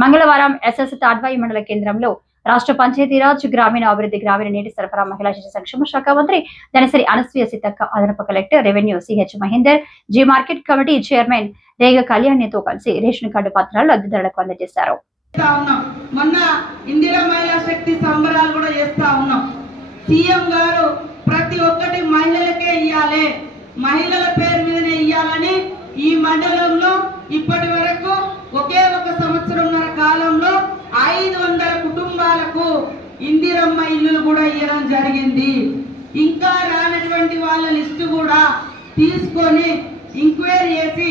మంగళవారం ఎస్ఎస్ తాడ్వాయి మండల కేంద్రంలో రాష్ట్ర పంచాయతీరాజ్ గ్రామీణ అభివృద్ధి గ్రామీణ నీటి సరఫరా మహిళా శిశు సంక్షేమ శాఖ మంత్రి దనసరి అనసూయ సీతక్క అదనపు collector revenue CH Mahender ji market committee chairman Rega కళ్యాణితో కలిసి రేషన్ కార్డు పత్రాలు లబ్ధిదారులకు అందజేశారు. మొన్న ఇందిరా మహిళా శక్తి సంబరాలు కూడా చేస్తా ఉన్నాం. సీఎం గారు ప్రతి ఒక్కటి మహిళలకే మహిళల పేరు మీదనే ఇవ్వాలని ఈ మండలంలో ఇందిరమ్మ ఇల్లులు కూడా ఇవ్వడం జరిగింది. ఇంకా రానటువంటి వాళ్ళ లిస్టు కూడా తీసుకొని ఎంక్వైరీ చేసి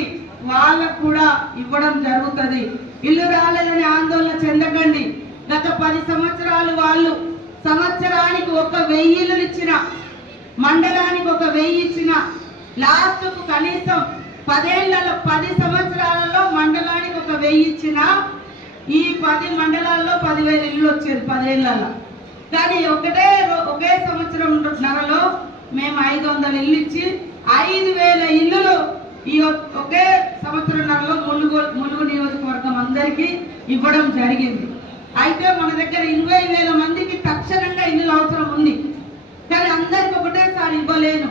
వాళ్ళకు కూడా ఇవ్వడం జరుగుతుంది. ఇల్లు రాలేదని ఆందోళన చెందకండి. గత పది సంవత్సరాలు వాళ్ళు సంవత్సరానికి ఒక వెయ్యి ఇల్లులు ఇచ్చిన మండలానికి ఒక వెయ్యి ఇచ్చిన లాస్ట్కు కనీసం పదేళ్ళలో పది సంవత్సరాలలో మండలానికి ఒక వెయ్యి ఇచ్చిన ఈ పది మండలాల్లో పదివేలు ఇల్లు వచ్చేది పదేళ్ళలో. కానీ ఒకటే రో- ఒకే సంవత్సరం నెలలో మేము ఐదు వందల ఇల్లు ఇచ్చి ఐదు వేల ఇల్లులు ఈ ఒకే ఒకే సంవత్సరంన్నరలో ములుగు ములుగు నియోజకవర్గం అందరికీ ఇవ్వడం జరిగింది. అయితే మన దగ్గర ఇరవై వేల మందికి తక్షణంగా ఇల్లు అవసరం ఉంది. కానీ అందరికి ఒకటేసారి ఇవ్వలేను.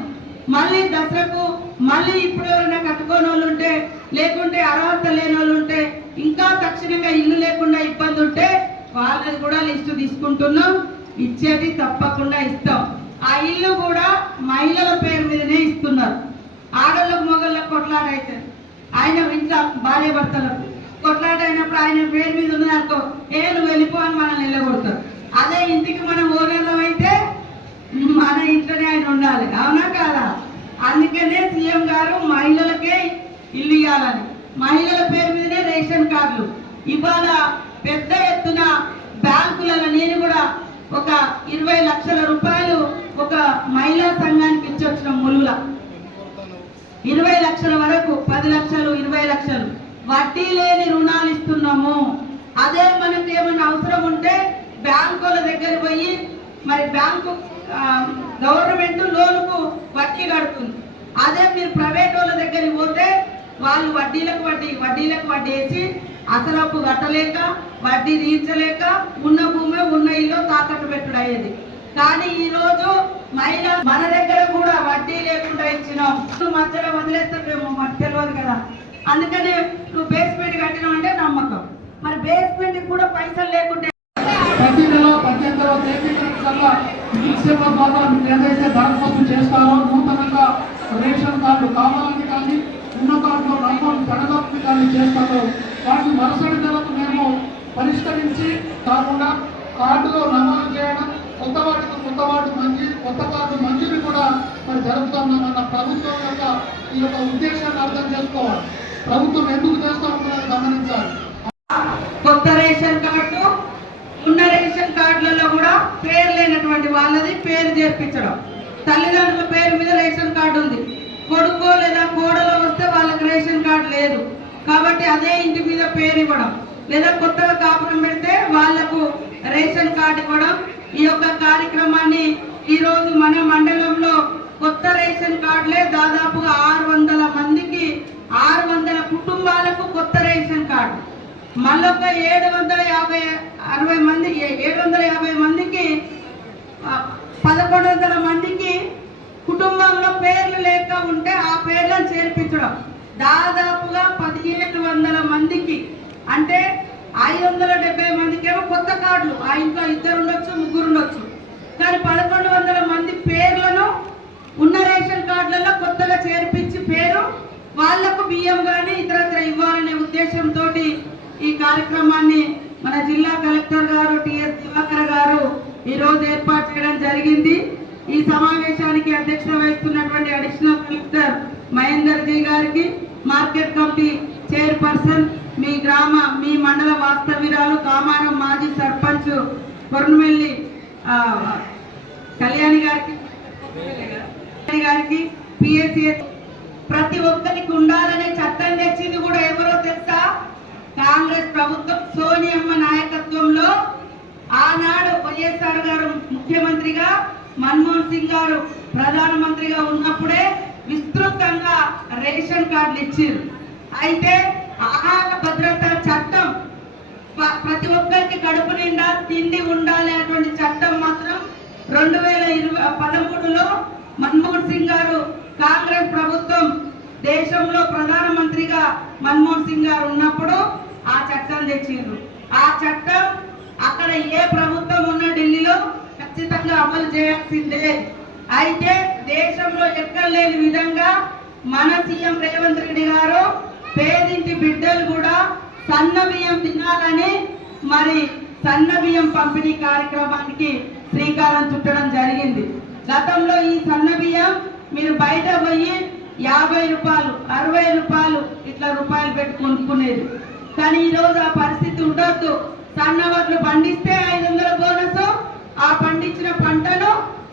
మళ్ళీ దసరాకు మళ్ళీ ఇప్పుడు ఎవరైనా కట్టుకోని వాళ్ళు ఉంటే లేకుంటే అర్హత లేని వాళ్ళు ఉంటే ఇంకా తక్షణంగా ఇల్లు లేకుండా ఇబ్బంది ఉంటే వాళ్ళది కూడా లిస్టు తీసుకుంటున్నాం. ఇచ్చేది తప్పకుండా ఇస్తాం. ఆ ఇల్లు కూడా మహిళల పేరు మీదనే ఇస్తున్నారు. ఆడళ్ళకు మొగళ్ళకు కొట్లాట ఆయన ఇంట్లో భార్య భర్తలకు కొట్లాట అయినప్పుడు ఆయన పేరు మీద ఉన్నది అనుకో ఏ నువ్వు వెళ్ళిపో అని మనల్ని వెళ్ళగొడతారు అదే ఇంటికి మనం ఓనర్లం అయితే మన ఇంట్లోనే ఆయన ఉండాలి. అవునా కాదా? అందుకనే సీఎం గారు మహిళలకే ఇల్లు ఇవ్వాలని మహిళల పేరు మీదనే రేషన్ కార్డులు. ఇవాళ పెద్ద ఎత్తున బ్యాంకులలో నేను కూడా ఒక ఇరవై లక్షల రూపాయలు ఒక మహిళా సంఘానికి ఇచ్చి వచ్చిన ములుగుల ఇరవై లక్షల వరకు పది లక్షలు ఇరవై లక్షలు. వడ్డీ లేని రుణాలు ఇస్తున్నాము. అదే మనకి ఏమైనా అవసరం ఉంటే బ్యాంకుల దగ్గర పోయి మరి బ్యాంకు గవర్నమెంట్ లోనుకు వడ్డీ కడుతుంది. అదే మీరు ప్రైవేట్ వాళ్ళ దగ్గరికి పోతే వాళ్ళు వడ్డీలకు వడ్డీ వడ్డీలకు వడ్డీ వేసి అసలు అప్పు కట్టలేక వడ్డీ తీర్చలేక ఉన్న భూమి ఉన్న ఇల్లు తాకట్టు పెట్టుడు అయ్యేది కానీ ఈ రోజు మహిళ మన దగ్గర కూడా వడ్డీ లేకుండా ఇచ్చినాం. నువ్వు మధ్యలో వదిలేస్తారేమో మాకు తెలియదు కదా. అందుకనే నువ్వు బేస్మెంట్ కట్టినావు అంటే నమ్మకం. మరి బేస్మెంట్ కూడా పైసలు లేకుంటే ప్రతి నెల పద్దెనిమిదవ తేదీ కల్లా డిసెంబర్ ద్వారా మీరు ఏదైతే దరఖాస్తు చేస్తారో నూతనంగా రేషన్ కార్డు కావాలని కానీ ఉన్న కార్డులో నమ్మకం పడగొప్పి కానీ చేస్తారో పరిష్కరించి కాకుండా కార్డులో నమోదు చేయడం కొత్త వాటికి కొత్త వాటి మంజూరు కొత్త కార్డు మంజూరు కూడా మరి జరుపుతున్నామన్న ప్రభుత్వం యొక్క ఈ యొక్క ఉద్దేశాన్ని అర్థం చేసుకోవాలి. ప్రభుత్వం ఎందుకు చేస్తూ ఉంటుందని గమనించాలి. కొత్త రేషన్ కార్డు ఉన్న రేషన్ కార్డులలో కూడా పేరు లేనటువంటి వాళ్ళది పేరు చేర్పించడం. తల్లిదండ్రుల పేరు మీద రేషన్ కార్డు ఉంది. కొడుకో లేదా కోడలో వస్తే వాళ్ళకి రేషన్ కార్డు లేదు. కాబట్టి అదే ఇంటి మీద పేరు ఇవ్వడం. లేదా కొత్తగా కాపురం పెడితే వాళ్ళకు రేషన్ కార్డు ఇవ్వడం. ఈ యొక్క కార్యక్రమాన్ని ఈ రోజు మన మండలంలో కొత్త రేషన్ కార్డులే దాదాపుగా ఆరు వందల మందికి ఆరు వందల కుటుంబాలకు కొత్త రేషన్ కార్డు. మళ్ళొక ఏడు వందల యాభై అరవై మంది ఏడు వందల యాభై మందికి పదకొండు వందల మందికి కుటుంబంలో పేర్లు లేక ఉంటే ఆ పేర్లను చేర్పించడం. దాదాపుగా పదిహేడు వందల మందికి అంటే ఐదు వందల డెబ్బై మందికి ఏమో కొత్త కార్డులు. ఆ ఇంట్లో ఇద్దరు ఉండొచ్చు ముగ్గురు ఉండొచ్చు కానీ పదకొండు వందల మంది పేర్లను ఉన్న రేషన్ కార్డులలో కొత్తగా చేర్పించి పేరు వాళ్ళకు బియ్యం కానీ ఇతరత్ర ఇవ్వాలనే ఉద్దేశంతో ఈ కార్యక్రమాన్ని మన జిల్లా కలెక్టర్ గారు టిఎస్ దివాకర్ గారు ఈరోజు ఏర్పాటు చేయడం జరిగింది. ఈ సమావేశానికి అధ్యక్షత వహిస్తున్నటువంటి అడిషనల్ కలెక్టర్ మహేందర్ జీ గారికి మార్కెట్ కమిటీ చైర్పర్సన్ మీ గ్రామ మీ మండల వాస్తవ్యురాలు కామారం మాజీ సర్పంచ్ కొరణమెల్లి కళ్యాణి గారికి కళ్యాణి గారికి పిఎస్ఏ ప్రతి ఒక్కరికి ఉండాలనే చట్టం తెచ్చింది కూడా ఎవరో తెలుసా? కాంగ్రెస్ ప్రభుత్వం సోనియమ్మ నాయకత్వంలో ఆనాడు వైఎస్ఆర్ గారు ముఖ్యమంత్రిగా మన్మోహన్ సింగ్ గారు ప్రధానమంత్రిగా ఉన్నప్పుడే విస్తృతంగా రేషన్ కార్డులు ఇచ్చారు. అయితే ఆహార భద్రత చట్టం ప- ప్రతి ఒక్కరికి కడుపు నిండా తిండి ఉండాలి అనేటువంటి చట్టం మాత్రం రెండు వేల ఇరవై పదమూడులో మన్మోహన్ సింగ్ గారు కాంగ్రెస్ ప్రభుత్వం దేశంలో ప్రధానమంత్రిగా మన్మోహన్ సింగ్ గారు ఉన్నప్పుడు ఆ చట్టం తెచ్చిండ్రు. ఆ చట్టం అక్కడ ఏ ప్రభుత్వం ఉన్న ఢిల్లీలో ఖచ్చితంగా అమలు చేయాల్సిందే. అయితే దేశంలో ఎక్కడ లేని విధంగా మన సీఎం రేవంత్ రెడ్డి గారు పేదింటి బిడ్డలు కూడా సన్న బియ్యం తినాలని మరి సన్న బియ్యం పంపిణీ కార్యక్రమానికి శ్రీకారం చుట్టడం జరిగింది. గతంలో ఈ సన్న బియ్యం మీరు బయట పోయి యాభై రూపాయలు అరవై రూపాయలు ఇట్లా రూపాయలు పెట్టి కొనుక్కునేది. కానీ ఈ రోజు ఆ పరిస్థితి ఉండొద్దు. సన్న వడ్లు పండిస్తే ఐదు వందల బోనస్ ఆ పండించిన పంటను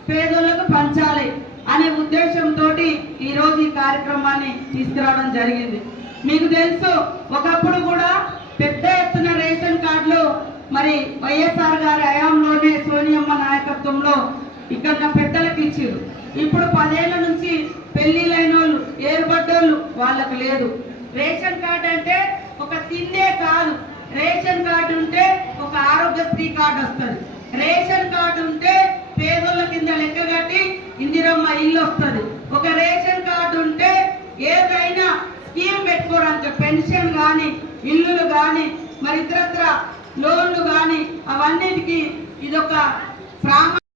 పేదోళ్ళకు పంచాలి అనే ఉద్దేశంతో ఈరోజు ఈ కార్యక్రమాన్ని తీసుకురావడం జరిగింది. మీకు తెలుసు ఒకప్పుడు కూడా పెద్ద ఎత్తున రేషన్ కార్డులు మరి వైఎస్ఆర్ గారి హయాంలోనే సోనియమ్మ నాయకత్వంలో ఇక్కడ పెద్దలకు ఇచ్చారు. ఇప్పుడు పదేళ్ళ నుంచి పెళ్ళిళ్ళైన వాళ్ళు ఏర్పడ్డోళ్ళు వాళ్ళకు లేదు. రేషన్ కార్డు అంటే ఒక తిండే కాదు. రేషన్ కార్డు ఉంటే ఒక ఆరోగ్యశ్రీ కార్డు వస్తుంది. రేషన్ కార్డు ఉంటే పేదోళ్ళ కింద లెక్క కట్టి ఇందిరమ్మ ఇల్లు వస్తుంది. ఒక రేషన్ కార్డు ఉంటే ఏదైనా స్కీమ్ పెట్టుకోవడానికి పెన్షన్ కానీ ఇల్లులు కానీ మరి ఇతరత్ర లోన్లు కానీ అవన్నిటికీ ఇదొక ప్రామ